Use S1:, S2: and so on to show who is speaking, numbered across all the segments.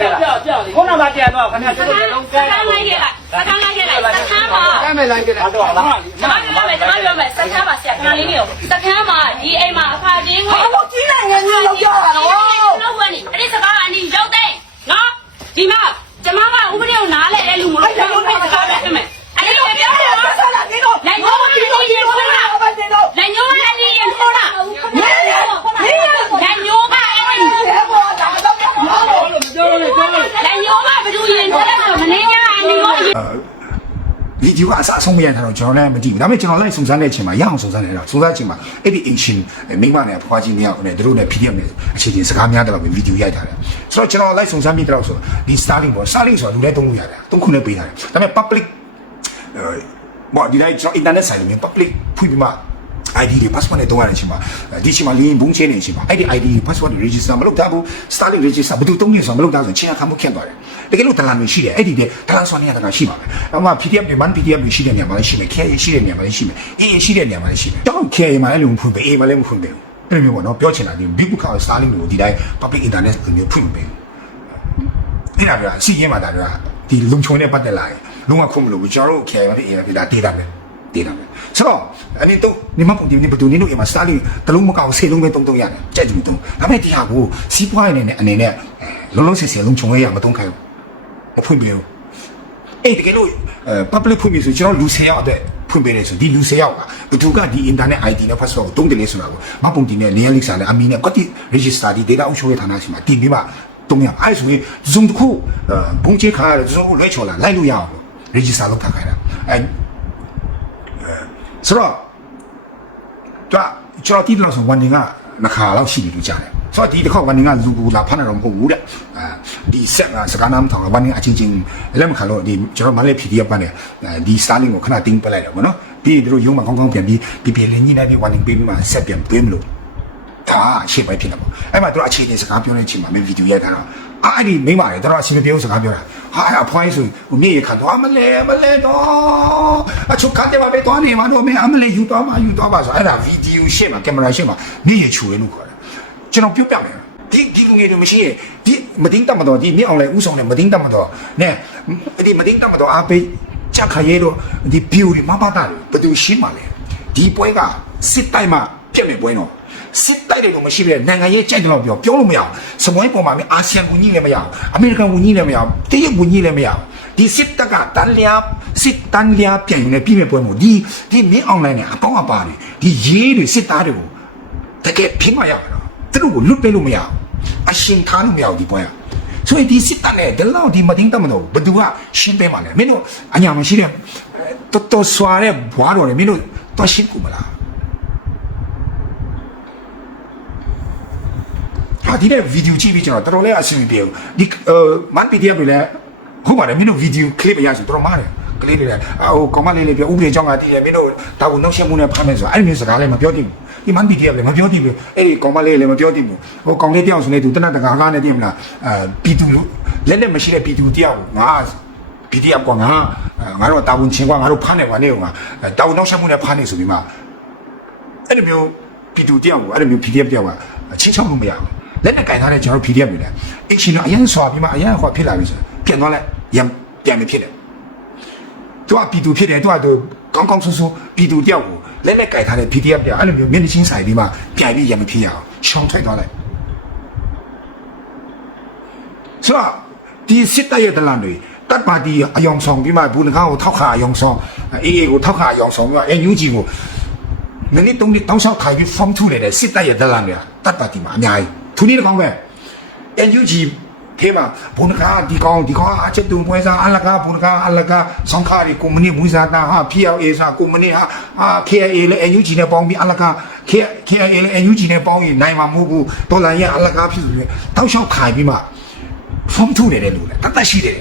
S1: လိုက်ကြလားခုနကပြန်တော့ခင်ဗျာကျွန်တော်လုံးကဲ
S2: စကန်းလိုက်ခဲ့လိုက်စကန်းလိုက်ခဲ့လိုက်စကန်းမှာ
S1: ကဲမယ်လိုက်ကြလားတော့လား
S2: ကျွန်မပြောမယ်ကျွန်မပြောမယ်စကန်းမှာဆရာခဏလေးနေရောစကန်းမှာဒီအိမ်မှာအခါချင်းဝင်
S1: ဘာလို့ကြီးနိုင်ငယ်မျိုးလောက်ကြတာတော့
S2: လောက်ဝင်နေအဲ့ဒီစကားကအနီရောက်တဲ့နော်ဒီမှာကျွန်မကဥပဒေကိုနားလဲတဲ့လူမလို့ကျွန်တော်စကားပဲပြင်မယ်အဲ့ဒီလိုပြောတယ်နော်
S1: ဆက်လာဒီတော့
S2: လက်ညှိုးကြီးကိုရင်ထိုးတာ
S1: ဘာတင်တော့
S2: လက်ညှိုးကအဲ့ဒီရင်ထိုးတာလက်ညှိုးကအဲ့ဒီ
S1: ဘယ်ပေါ်လာတော့ဘာလို့ပြောလို့ပြောလို့
S2: လက်ညှိုးကဘယ်သူရင်ထိုးလဲဆိုမနေညာအနီကို
S3: ဗီဒီယို ကအစအဆုံးမရတာတော့ကျွန်တော်လည်းမကြည့်ဘူးဒါပေမဲ့ကျွန်တော်လည်းစုံစမ်းတဲ့အချိန်မှာရအောင်စုံစမ်းနေတာစုံစမ်းတဲ့အချိန်မှာအဲ့ဒီအင်ရှင်မိမနဲ့ဖွားကြီးမရောက်နဲ့တို့နဲ့ PDF နဲ့အခြေချင်းစကားများတယ်လို့ဗီဒီယိုရိုက်ထားတယ်ဆိုတော့ကျွန်တော်လိုက်စုံစမ်းပြီးတော့ဆိုဒီ Starlink ပေါ့ Starlink ဆိုတာလူလည်းသုံးလို့ရတယ်သုံးခုနဲ့ပေးထားတယ်ဒါပေမဲ့ public ဘောဒီလိုက်ကျွန်တော် internet ဆိုင်မှာ public ဖွင့်ပြီးမှ ID တွေ password နဲ့တုံးရတဲ့အချိန်မှာဒီအချိန်မှာလင်းဘုံချင်းနေတဲ့အချိန်မှာအဲ့ဒီ ID တွေ password တွေ register မလုပ်ထားဘူး Starlink register ဘယ်သူတုံးနေဆိုမလုပ်ထားဆိုချင်းအခါမှုခက်သွားတယ်တကယ်လို့တလန်တွေရှိတယ်အဲ့ဒီတဲ့တလန်ဆွမ်းနေရတာရှိပါမယ်အမှ PDF တွေ man PDF တွေရှိတဲ့နေရာမှာလည်းရှိမယ် KA ရှိတဲ့နေရာမှာလည်းရှိမယ် AA ရှိတဲ့နေရာမှာလည်းရှိမယ်ကျွန်တော် KA မှာလည်းလုံးဖွင့်ပေး A မှာလည်းမဖွင့်ပေးဘူးအဲ့လိုမျိုးပေါ့နော်ပြောချင်တာဒီ big book Starlink ကိုဒီတိုင်း public internet ကိုမျိုးဖွင့်ပေးအဲ့ဒါကအစီရင်မှာဒါကဒီလုံချုံနဲ့ပတ်သက်လာရင်လုံးဝခွင့်မလို့ဘူးကျွန်တော်တို့ KA မှာဖြစ် A မှာဖြစ်ဒါဒေ တာပဲဒေတာပဲဆိုတော့အရင်တော့နေမပုံဒီနေဘယ်သူနေလို့အမှ Starlink တလုံးမကောက်ဆေးလုံးပဲတုံးတုံးရတယ်ကြိုက်တယ်တုံးဒါပေမဲ့ဒီဟာကိုစီးပွားရေးနဲ့အနေနဲ့လုံးလုံးဆယ်ဆယ်လုံချုံရရမတုံးခိုင်းဘူးအဖွင့်ပေးဘူးအဲ့တကယ်လို့အဲ public ဖွင့်ပြီဆိုကျွန်တော်လူ10ယောက်အတွက်ဖွင့်ပေးတယ်ဆိုဒီလူ10ယောက်ကဘယ်သူကဒီ internet ID နဲ့ password ကိုတုံးတယ်လေဆိုတာကိုမပုံတင်နဲ့ layer link စာနဲ့အမီနဲ့ကတိ register ဒီ data အုပ်ချုပ်ရေးဌာနရှိမှာတင်ပြီးမှတုံးရအဲ့ဆိုရင် zoom တစ်ခုအဲဘုံချေခါရတယ် zoom ကိုလွှဲချော်လာလိုက်လို့ရအောင်လို့ register လုပ်ထားခိုင်းတာအဲ ဆိုတော့တော့ကျွန်တော်တိတယ်လို့ဆိုဝန်နေကနှစ်ခါလောက်ရှိပြီလို့ကြားတယ်ဆိုတော့ဒီတစ်ခေါက်ဝန်နေကလူကူလာဖမ်းတာတော့မဟုတ်ဘူးတဲ့အဲဒီဆက်ကစကားနားမထောင်ဝန်နေအချင်းချင်းလက်မခံလို့ဒီကျွန်တော်မလေး PDF ပန်းတယ်ဒီ Starlink ကိုခဏတင်းပလိုက်တယ်ဗောနော်ပြီးသူတို့ရုံးမှာကောင်းကောင်းပြန်ပြီးပြီးပြီးလည်းညှိနှိုင်းပြီးဝန်နေပေးပြီးမှဆက်ပြန်သွင်းမလို့ဒါရှေ့ပိုင်းဖြစ်တယ်ပေါ့အဲ့မှာသူတို့အခြေအနေစကားပြောနေချိန်မှာမင်းဗီဒီယိုရိုက်တာတော့အဲ့ဒီမိမတွေတို့အစီအမပြေစကားပြောတာ ဟာအဖွားကြီးဆိုဟိုမြေရခံတော့မလဲမလဲတော့အချုပ်ကန်တယ်ပါပဲတော့နေမှာတော့မင်းအမလဲယူတော့မှယူတော့ပါဆိုအဲ့ဒါဗီဒီယိုရှေ့မှာကင်မရာရှေ့မှာမြေရချူရဲလို့ခေါ်တယ်ကျွန်တော်ပြုတ်ပြမယ်ဒီဒီလူငယ်တွေမရှိရင်ဒီမတင်းတတ်မတော်ဒီမြေအောင်လဲဥဆောင်တယ်မတင်းတတ်မတော်နဲ့ဒီမတင်းတတ်မတော်အားပေးချက်ခရဲတော့ဒီ view တွေမပါတာဘယ်သူရှင်းမှာလဲဒီပွဲကစစ်တိုင်းမှာပြက်နေပွဲတော့ စစ်တိုက်တယ်လို့မရှိပဲနိုင်ငံရေးကြိုက်တယ်လို့ပြောပြောလို့မရအောင်စမွေးပေါ်မှာအာဆီယံဝန်ကြီးလည်းမရအောင်အမေရိကန်ဝန်ကြီးလည်းမရအောင်တရုတ်ဝန်ကြီးလည်းမရအောင်ဒီစစ်တပ်ကတန်လျာစစ်တန်လျာပြန်ယူနေပြည်မဲ့ပွဲမှာဒီဒီမင်းအွန်လိုင်းနဲ့အပေါင်းအပါတွေဒီရေးတွေစစ်သားတွေကိုတကယ်ဖိမရတော့သူတို့ကိုလွတ်ပေးလို့မရအောင်အရှင်ထားလို့မရအောင်ဒီပွဲကဆိုရင်ဒီစစ်တပ်နဲ့ဒီလောက်ဒီမတင်တတ်မလို့ဘယ်သူကရှင်းပေးမှာလဲမင်းတို့အညာမရှိတဲ့တော်တော်စွာတဲ့ဘွားတော်တွေမင်းတို့တော့ရှင်းကူမလား ဟာဒီတဲ့ဗီဒီယိုကြည့်ပြီးကျွန်တော်တော်တော်လေးအဆင်မပြေဘူးဒီမန် PDF တွေလည်းဟုတ်ပါတယ်မင်းတို့ဗီဒီယိုကလစ်ရရဆိုတော်တော်မားတယ်ကလေးတွေလည်းအဟိုကောင်မလေးလေးပြောဥပဒေကြောင့်ကတည်းကမင်းတို့ဒါကိုနှောက်ရှက်မှုနဲ့ဖမ်းမယ်ဆိုအဲ့ဒီမျိုးစကားလည်းမပြောသင့်ဘူးဒီမန် PDF လည်းမပြောသင့်ဘူးအဲ့ဒီကောင်မလေးလည်းမပြောသင့်ဘူးဟိုကောင်လေးတယောက်ဆိုနေသူတနတ်တကာကားနဲ့တည်မလားအဲပီတူလက်လက်မရှိတဲ့ပီတူတယောက်ငါ PDF ကငါငါတို့တာဝန်ချင်းကငါတို့ဖမ်းနေပါနေဦးငါတာဝန်နှောက်ရှက်မှုနဲ့ဖမ်းနေဆိုပြီးမှအဲ့ဒီမျိုးပီတူတယောက်ကိုအဲ့ဒီမျိုး PDF တယောက်ကချင်းချောင်းလို့မရဘူး လက်နဲ့ကင်ထားတဲ့ကျွန်တော် PDF တွေလည်းအရှင်တော့အရင်ဆွာပြီးမှအရင်ဟောဖြစ်လာပြီဆိုပြန်သွားလိုက်ရံပြန်မဖြစ်တယ်သူကပြည်သူဖြစ်တယ်သူကသူကောင်းကောင်းဆူဆူပြည်သူတယောက်ကိုလက်နဲ့ကင်ထားတဲ့ PDF တယောက်အဲ့လိုမျိုးမျက်နှာချင်းဆိုင်ပြီးမှပြန်ပြီးရံမဖြစ်ရအောင်ရှောင်းထိုက်သွားလိုက်ဆိုတော့ဒီစစ်တပ်ရဲ့တလန်တွေတပ်ပါတီအယောင်ဆောင်ပြီးမှဘူနကားကိုထောက်ခါအယောင်ဆောင်အေးအေးကိုထောက်ခါအယောင်ဆောင်ပြီးမှအန်ယူဂျီကိုနည်းနည်းတုံးလေးတောင်းလျှောက်ထိုင်ပြီး form ထုနေတဲ့စစ်တပ်ရဲ့ဒလန်တွေကတတ်ပါတီမှာအများကြီး သူနည်းတစ်ကောင်းပဲ NUG ထဲမှာဘုန်းကားဒီကောင်းဒီကောင်းအချက်တုံပွဲစားအလကားဘုန်းကားအလကားဆောင်ခါရီကွန်မြူနတီမူဇာတာဟာ PLA စာကွန်မြူနတီဟာအာ KIA လည်း NUG နဲ့ပေါင်းပြီးအလကား KIA လည်း NUG နဲ့ပေါင်းရင်နိုင်မှာမဟုတ်ဘူးဒေါ်လာရဲ့အလကားဖြစ်ပြီးတောက်လျှောက်ခိုင်ပြီးမှ form ထုနေတယ်လို့လေတတ်တတ်ရှိတယ်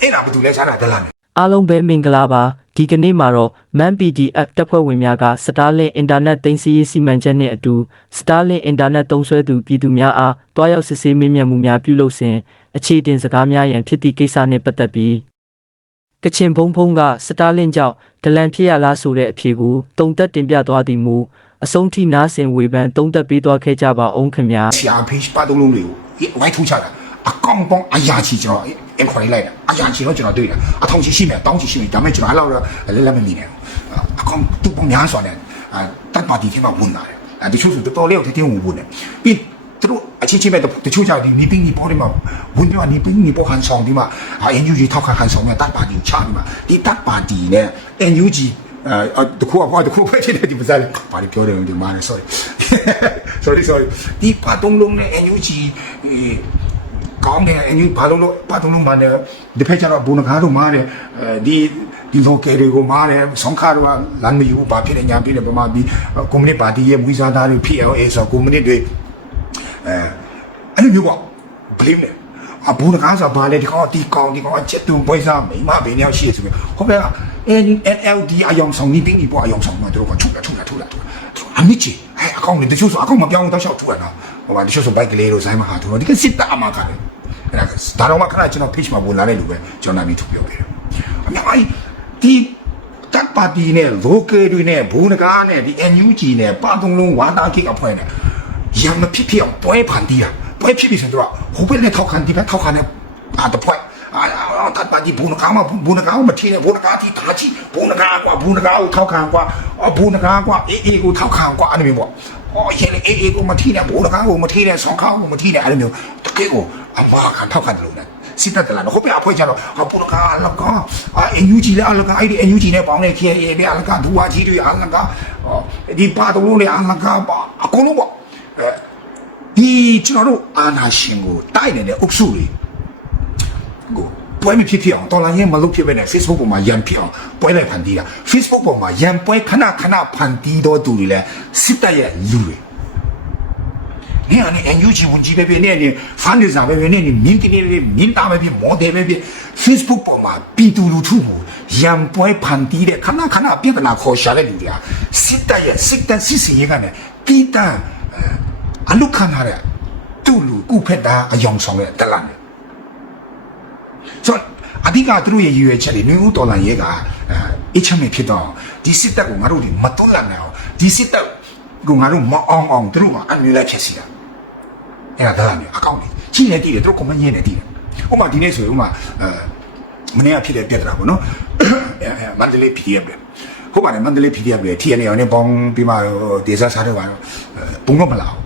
S3: အဲ့ဒါဘာလို့လဲစားတာဒလန်
S4: အားလုံးပဲမင်္ဂလာပါဒီကနေ့မှာတော့ Man PDF တပ်ဖွဲ့ဝင်များက Starlink Internet သိမ်းဆည်းရေးစီမံချက်နဲ့အတူ Starlink Internet သုံးစွဲသူပြည်သူများအားတွားရောက်စစ်ဆေးမေးမြန်းမှုများပြုလုပ်စဉ်အခြေတင်စကားများရန်ဖြစ်သည့်ကိစ္စနှင့်ပတ်သက်ပြီးကချင်ဘုံဘုံက Starlink ကြောင့်ဒလန်ဖြစ်ရလားဆိုတဲ့အဖြေကိုတုံသက်တင်ပြသွားသည်မူအဆုံးထိနားဆင်ဝေဖန်တုံသက်ပေးသွားခဲ့ကြပါအောင်ခင်ဗျာ
S3: ဆရာ page ပတ်သုံးလုံးတွေကိုဝိုင်းထူးချတာအကောကောင်ပေါင်းအရာချီကျွန်တော်အင်ခွန်လိုက်တာအရာချီတော့ကျွန်တော် တွေ့တာအထောင်ချီရှိမယ်တောင်းချီရှိမယ်ဒါပေမဲ့ကျွန်တော်အဲ့လောက်လက်လက်မမြင်နဲ့အကောင်တူပေါင်းများစွာနဲ့တပ်ပါတီထဲမှာဝင်လာတယ်အဲဒီချို့ဆိုတော်တော်လေးကိုတင်းတင်းဝင်ဝင်နေပြီးသူတို့အချင်းချင်းပဲတချို့ကြောင့်ဒီနီပင်းနီပေါ်တွေမှာဝင်ပြနီပင်းနီပေါ်ဟန်ဆောင်ဒီမှာအန်ယူဂျီထောက်ခံဟန်ဆောင်နဲ့တပ်ပါတီချဒီမှာဒီတပ်ပါတီနဲ့အန်ယူဂျီအဲတခုကဘာတခုပဲဖြစ်တယ်ဒီပစားလေးဘာပြောတယ်ဒီမှာ sorry sorry sorry ဒီပတ်တုံးလုံးနဲ့ NUG ကောင်းတယ်အင်းဘာလို့လို့ပတ်တုံးလုံးမှာလည်းဒီဖက်ကျတော့ဘုံကားတို့မားတယ်အဲဒီဒီလိုကယ်တွေကိုမားတယ်ဆောင်းခါတို့ကလမ်းမယူဘာဖြစ်နေညာဖြစ်နေပမာပြီးကွန်မြူနတီပါတီရဲ့မွေးစားသားတွေ PLA ဆိုကွန်မြူနတီတွေအဲအဲ့လိုမျိုးပေါ့ blame လေအဘုံကားဆိုဘာလဲဒီကောင်ဒီကောင်ဒီကောင်အချစ်တုံပွဲစားမိမဘယ်နေရာရှိရဆိုပြီးဟုတ်ကဲ့ NLD အယောင်ဆောင်နေတင်းဒီပေါ့အယောင်ဆောင်မှာတို့ကထုတ်တာထုတ်တာထုတ်တာထုတ်တာအမြင့်ကြီးအဲအကောင်တွေတချို့ဆိုအကောင်မပြောင်းတော့ရှောက်ထုတ်ရနော်ဟိုမှာတချို့ဆိုဘိုက်ကလေးတို့ဇိုင်းမဟာတို့ဒီကစစ်တပ်အမှားကလည်း အဲ့ဒါဒါတော့မှခဏကျွန်တော် page မှာဝင်လာတဲ့လူပဲကျွန်တော်နာမည်ထုတ်ပြောခဲ့တယ်အများကြီးဒီတပ်ပါတီနဲ့ local တွေနဲ့ဘူနကားနဲ့ဒီ NUG နဲ့ပါတုံလုံးဝါတာကိတ်အဖွဲ့နဲ့ရံမဖြစ်ဖြစ်အောင်ပွဲဖန်တီးတာပွဲဖြစ်ပြီဆိုတော့ဟိုဘက်နဲ့ထောက်ခံဒီဘက်ထောက်ခံနဲ့အာတပွဲအာတတ်ပါတီဘူနကားမှာဘူနကားမထင်းနဲ့ဘူနကားတီတာချီဘူနကားကွာဘူနကားကိုထောက်ခံကွာအဘူနကားကွာအေးအေးကိုထောက်ခံကွာအဲ့လိုမျိုးပေါ့အော်ရင်အေးအေးကိုမထင်းနဲ့ဘူနကားကိုမထင်းနဲ့ဆောင်းခေါကိုမထင်းနဲ့အဲ့လိုမျိုးတကယ်ကို အမခံထောက်ခံတယ်လို့နဲ့စစ်တပ်တလာတော့ဟုတ်ပြီအဖွဲကြတော့အပူလကာအလကာအအန်ယူဂျီလည်းအလကာအဲ့ဒီအန်ယူဂျီနဲ့ပေါင်းတဲ့ KA ပဲအလကာဒူဝါကြီးတွေအလကာဒီပါတော်လုံးလည်းအလကာပါအကုန်လုံးပေါ့ဒီကျွန်တော်တို့အာနာရှင်ကိုတိုက်နေတဲ့အုပ်စုတွေကိုပွဲမဖြစ်ဖြစ်အောင်တော်လိုင်းရဲ့မလုပ်ဖြစ်ပဲနဲ့ Facebook ပေါ်မှာရန်ဖြစ်အောင်ပွဲလိုက်ဖန်တီးတာ Facebook ပေါ်မှာရန်ပွဲခဏခဏဖန်တီးတော့သူတွေလည်းစစ်တပ်ရဲ့လူတွေ နင်အနေနဲ့ NUG ဝန်ကြီးပဲပဲနဲ့နဲ့ fundraiser ပဲပဲနဲ့နဲ့မြင်းတင်ပဲပဲမြင်းသားပဲပဲ model ပဲပဲ Facebook ပေါ်မှာပြည်သူလူထုကိုရံပွဲဖန်တီးတဲ့ခဏခဏပြဿနာခေါ်ရှာတဲ့လူတွေကစစ်တပ်ရဲ့စစ်တပ်စစ်စီရေးကလည်းပြည်သားအလုခံရတဲ့သူ့လူကုဖက်သားအယောင်ဆောင်တဲ့တလန်တယ်ဆိုတော့အဓိကသူတို့ရဲ့ရည်ရွယ်ချက်တွေမျိုးတော်လန်ရဲကအဲချမ်းမဲ့ဖြစ်တော့ဒီစစ်တပ်ကိုငါတို့တွေမတွန်းလန်နိုင်အောင်ဒီစစ်တပ်ကိုငါတို့မအောင်အောင်သူတို့ကအမြင်လိုက်ဖြစ်စီတာ အဲ့ဒါဒါလည်းအကောင့်ကြီးကြီးနေတည်တယ်သူတို့ကွန်မန့်ရင်းနေတည်တယ်ဥပမာဒီနေ့ဆိုရင်ဥပမာအဲမနေ့ကဖြစ်တဲ့ပြဿနာပေါ့နော်အဲအဲမန္တလေး PDF ပဲဟုတ်ပါတယ်မန္တလေး PDF ပဲ TNA ရောနဲ့ပေါင်းပြီးမှဒေသစားတွေပါတော့ဘုံတော့မလာဘူး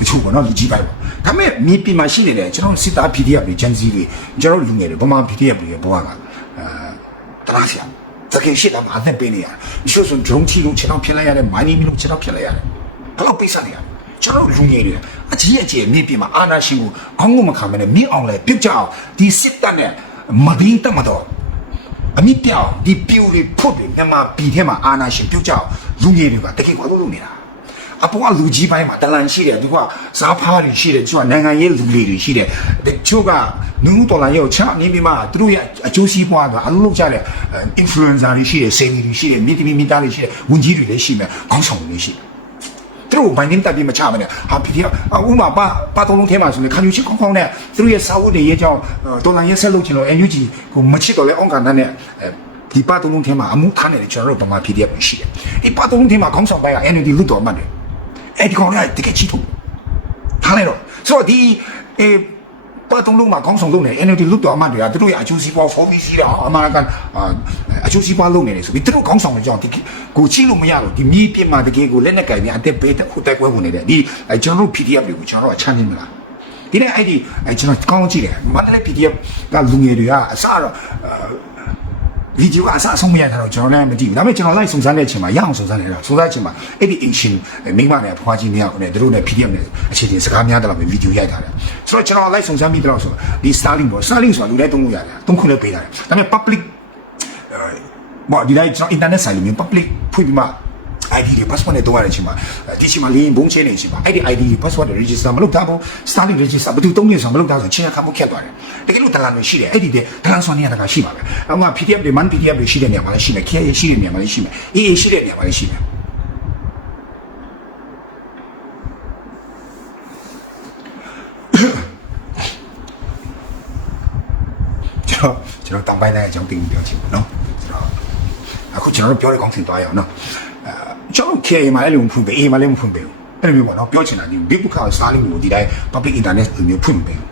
S3: တချို့ပေါ့နော်လူကြီးပိုင်းပေါ့ဒါပေမဲ့မြေပြင်မှာရှိနေတယ်ကျွန်တော်စစ်သား PDF တွေဂျန်စီတွေကျွန်တော်လူငယ်တွေဗမာ PDF တွေဘောကအဲတလားဆရာတကယ်ရှိတာမှအသက်ပေးနေရတယ်ဒီလိုဆိုဂျုံချီလို့ခြေထောက်ဖြစ်လိုက်ရတယ်မိုင်းနီမီလို့ခြေထောက်ဖြစ်လိုက်ရတယ်ဘယ်တော့ပိတ်ဆက်နေရလဲကျွန်တော်လူငယ်တွေ အကြီးအကျယ်မြေပြင်မှာအာနာရှိကိုခေါင်းကိုမခံမနဲ့မြင့်အောင်လဲပြုတ်ကြအောင်ဒီစစ်တပ်နဲ့မဒင်းတက်မတော့အမိပြောင်းဒီပြူတွေဖုတ်တွေမြန်မာပြည်ထဲမှာအာနာရှင်ပြုတ်ကြအောင်လူငယ်တွေကတကယ်ကိုလုပ်နေတာအပေါ်ကလူကြီးပိုင်းမှာတလန်ရှိတယ်သူကစားဖားတွေရှိတယ်သူကနိုင်ငံရေးလူလေးတွေရှိတယ်တချို့ကနူးနူးတော်လာရဲ့ချနေပြီးမှသူတို့ရဲ့အကျိုးစီးပွားတော့အလုပ်လုပ်ကြတဲ့ influencer တွေရှိတယ်စေတီတွေရှိတယ်မြစ်တီမိသားတွေရှိတယ်ဝန်ကြီးတွေလည်းရှိမယ်ခေါင်းဆောင်တွေလည်းရှိတယ် သူတို့ဘိုင်းတင်းတက်ပြီးမချမနဲ့ဟာပီဒီဥမာပါပါတုံးလုံးထဲမှာဆိုရင်ခံယူချစ်ခေါင်းခေါင်းနဲ့သူတို့ရဲ့စာဝတ်တွေရဲ့ကြောင့်ဒေါ်လာရဲ့ဆက်လုပ်ချင်လို့ NUG ကိုမချစ်တော့လဲအောင်ကန်နဲ့ဒီပါတုံးလုံးထဲမှာအမှုထားနေတယ်ကျွန်တော်တို့ဗမာ PDF ရှိတယ်ဒီပါတုံးလုံးထဲမှာခေါင်းဆောင်ပိုင်းက NUG လွတ်တော်မှတ်တယ်အဲ့ဒီကောင်ကတကယ်ချစ်ထုတ်ထားလိုက်တော့ဆိုတော့ဒီအေး ပါတုံးလုံးမှာခေါင်းဆောင်လုပ်နေ NUG လွတ်တော်မှတ်တွေကသူတို့ရဲ့အကျိုးစီးပွား for me စီးတာအမှန်ကန်အကျိုးစီးပွားလုပ်နေတယ်ဆိုပြီးသူတို့ခေါင်းဆောင်တွေကြောင့်ဒီကိုချီလို့မရတော့ဒီမြေပြင်မှာတကယ်ကိုလက်နဲ့ကင်ပြီးအသက်ပေးတဲ့ခုတက်ကွဲဝင်နေတဲ့ဒီကျွန်တော်တို့ PDF တွေကိုကျွန်တော်တို့ကချမ်းနေမလားဒီနေ့အဲ့ဒီကျွန်တော်ကောင်းကြည့်တယ်မန္တလေး PDF ကလူငယ်တွေကအစတော့ ဗီဒီယိုကအစအဆုံးမရတော့ကျွန်တော်လည်းမကြည့်ဘူးဒါပေမဲ့ကျွန်တော်လိုက်စုံစမ်းတဲ့အချိန်မှာရအောင်စုံစမ်းနေတာစုံစမ်းချိန်မှာအဲ့ဒီ ancient မိမနဲ့ဖွားကြီးနေအောင်နဲ့တို့နဲ့ PDF နဲ့အခြေတင်စကားများတယ်လို့ဗီဒီယိုရိုက်ထားတယ်ဆိုတော့ကျွန်တော်လိုက်စုံစမ်းပြီးတော့ဆိုဒီ Starlink ပေါ့ Starlink ဆိုတာလူတိုင်းသုံးလို့ရတယ်သုံးခွင့်လည်းပေးတာတယ်ဒါပေမဲ့ public ဘောဒီလိုက်ကျွန်တော် internet site လို့မျိုး public ဖွင့်ပြီးမှ ID တွေ password နဲ့တုံးရတဲ့အချိန်မှာဒီချိန်မှာလင်းဘုံချင်းနေချိန်မှာအဲ့ဒီ ID တွေ password တွေ register မလုပ်တာဘူး Starlink register ဘယ်သူတုံးနေဆိုမလုပ်တာဆိုချင်းရခါမှုခက်သွားတယ်တကယ်လို့တလန်တွေရှိတယ်အဲ့ဒီတဲ့တလန်ဆိုနေရတာကရှိပါပဲအမှ PDF တွေ man PDF တွေရှိတဲ့နေရာမှာလည်းရှိတယ် KA ရှိတဲ့နေရာမှာလည်းရှိမယ် AA ရှိတဲ့နေရာမှာလည်းရှိတယ်ကျွန်တော်ကျွန်တော်တောင်ပိုင်းတိုင်းအကြောင်းတင်ပြောချင်တယ်နော်ကျွန်တော်အခုကျွန်တော်တို့ပြောတဲ့ကောင်းစင်သွားရအောင်နော်အဲ ကျွန်တော် KA မှာလည်းမဖွင့်ပေး A မှာလည်းမဖွင့်ပေးဘူးအဲ့လိုမျိုးပေါ့နော်ပြောချင်တာဒီ big book ကစားလိမ့်မျိုးဒီတိုင်း public internet လိုမျိုးဖွင့်ပေးဘူး